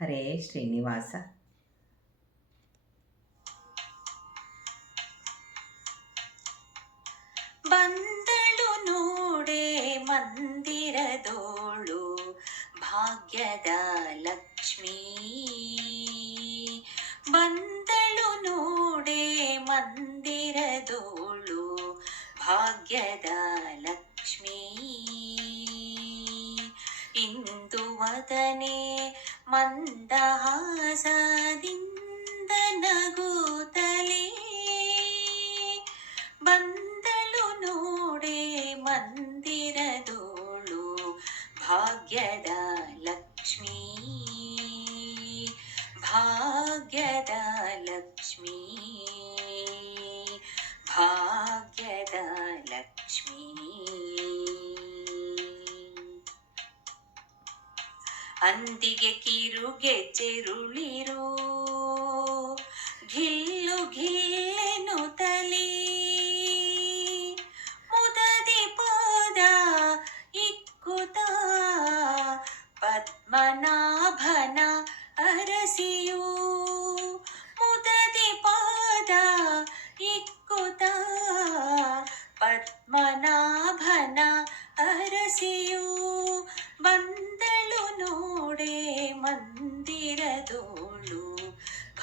ಹರೇ ಶ್ರೀನಿವಾಸ. ಬಂದಳು ನೋಡೆ ಮಂದಿರದೋಳು ಭಾಗ್ಯದ ಲಕ್ಷ್ಮೀ. ಬಂದಳು ನೋಡೆ ಮಂದಿರದೋಳು ಭಾಗ್ಯದ ಲಕ್ಷ್ಮೀ. ಇಂದು ವದನೆ ಮಂದಹಾಸದಿಂದ ನಗುತ್ತಲೇ ಬಂದಳು ನೋಡೆ ಮಂದಿರದೋಳು ಭಾಗ್ಯದ ಲಕ್ಷ್ಮೀ ಭಾಗ್ಯದ ಅಂದಿಗೆ ಕಿರುಗೆ ಚೆರುಳಿರೋ. ಘಿಲ್ಲು ಘಿಲ್ಲೆನು ತಲಿ. ಮುದದಿ ಪೋದ ಇಕ್ಕುತ. ಪದ್ಮನಾಭನ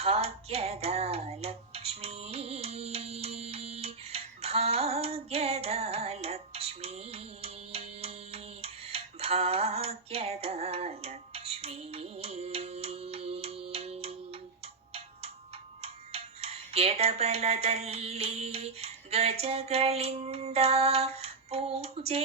ಭಾಗ್ಯದ ಲಕ್ಷ್ಮೀ ಭಾಗ್ಯದ ಲಕ್ಷ್ಮೀ ಭಾಗ್ಯದ ಲಕ್ಷ್ಮೀ ಎಡಬಲದಲ್ಲಿ ಗಜಗಳಿಂದ ಪೂಜೆಗೊಳ್ಳುತ್ತಲೀ.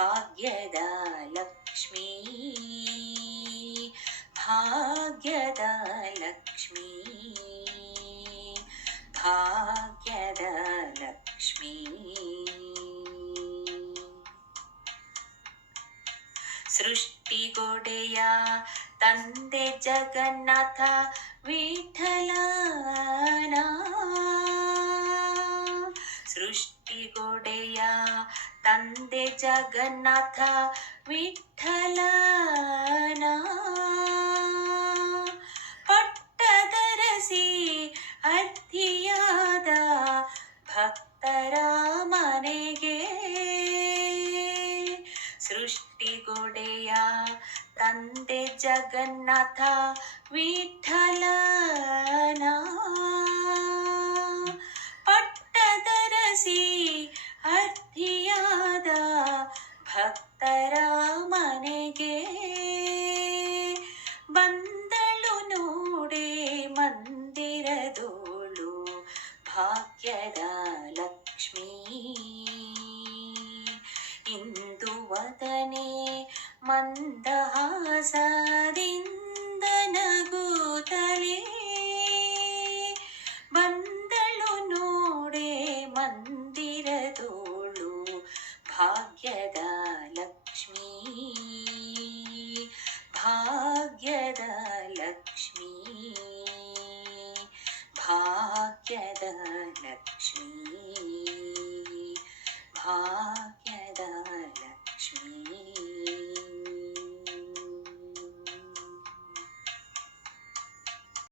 ಭಾಗ್ಯದ ಲಕ್ಷ್ಮೀ ಭಾಗ್ಯದ ಲಕ್ಷ್ಮೀ ಭಾಗ್ಯದ ಲಕ್ಷ್ಮೀ ಸೃಷ್ಟಿಗೊಡೆಯ ತಂದೆ ಜಗನ್ನಾಥ ವಿಠಲನ ಸೃಷ್ಟಿಗೊಡೆಯ ತಂದೆ ಜಗನ್ನಾಥ ವಿಠಲನ ಪಟ್ಟದರಸಿ ಅರ್ಥಿಯಾದ ಭಕ್ತರ ಮನೆಗೆ ಸೃಷ್ಟಿಗೊಡೆಯ ತಂದೆ ಜಗನ್ನಾಥ ವಿಠಲನ her